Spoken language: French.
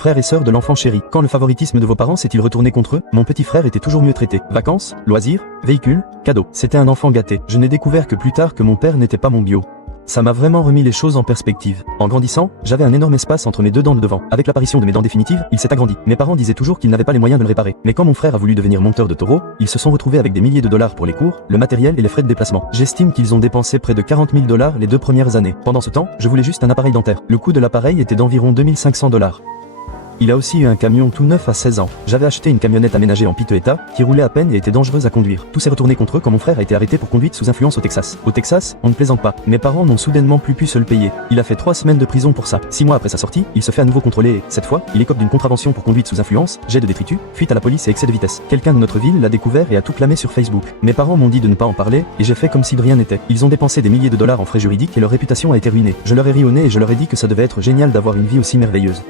Frères et sœurs de l'enfant chéri, quand le favoritisme de vos parents s'est-il retourné contre eux? Mon petit frère était toujours mieux traité. Vacances, loisirs, véhicules, cadeaux. C'était un enfant gâté. Je n'ai découvert que plus tard que mon père n'était pas mon bio. Ça m'a vraiment remis les choses en perspective. En grandissant, j'avais un énorme espace entre mes deux dents de devant. Avec l'apparition de mes dents définitives, il s'est agrandi. Mes parents disaient toujours qu'ils n'avaient pas les moyens de le réparer. Mais quand mon frère a voulu devenir monteur de taureau, ils se sont retrouvés avec des milliers de dollars pour les cours, le matériel et les frais de déplacement. J'estime qu'ils ont dépensé près de 40 000 dollars les 2 premières années. Pendant ce temps, je voulais juste un appareil dentaire. Le coût de l'appareil était d'environ 2500 dollars. Il a aussi eu un camion tout neuf à 16 ans. J'avais acheté une camionnette aménagée en piteux état, qui roulait à peine et était dangereuse à conduire. Tout s'est retourné contre eux quand mon frère a été arrêté pour conduite sous influence au Texas. Au Texas, on ne plaisante pas. Mes parents n'ont soudainement plus pu se le payer. Il a fait 3 semaines de prison pour ça. 6 mois après sa sortie, il se fait à nouveau contrôler et, cette fois, il écope d'une contravention pour conduite sous influence, jet de détritus, fuite à la police et excès de vitesse. Quelqu'un de notre ville l'a découvert et a tout clamé sur Facebook. Mes parents m'ont dit de ne pas en parler, et j'ai fait comme si de rien n'était. Ils ont dépensé des milliers de dollars en frais juridiques et leur réputation a été ruinée. Je leur ai ri au nez et je leur ai dit que ça devait être génial d'avoir une vie aussi merveilleuse.